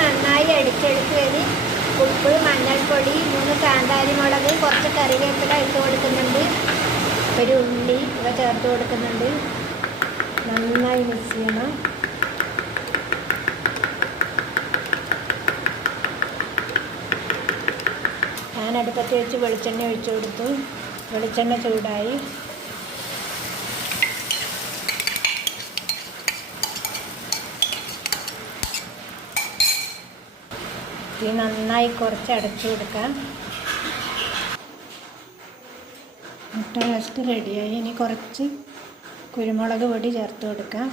നന്നായി അടിച്ചെടുത്ത് വരി. ഉപ്പ്, മഞ്ഞൾപ്പൊടി, 3 കാന്താരി മുളക്, കുറച്ച് കറിവേപ്പില ഇട്ട് കൊടുക്കുന്നുണ്ട്. ഒരു ഉള്ളി ഇവ ചേർത്ത് കൊടുക്കുന്നുണ്ട്. നന്നായി മിക്സ് ചെയ്യണം. ഞാൻ അടുപ്പത്ത് വെച്ച് വെളിച്ചെണ്ണ ഒഴിച്ചു കൊടുത്തു. വെളിച്ചെണ്ണ ചൂടായി. തീ നന്നായി കുറച്ച് അടച്ചു കൊടുക്കാം. മുട്ട റോസ്റ്റ് റെഡിയായി. ഇനി കുറച്ച് കുരുമുളക് പൊടി ചേർത്ത് കൊടുക്കാം.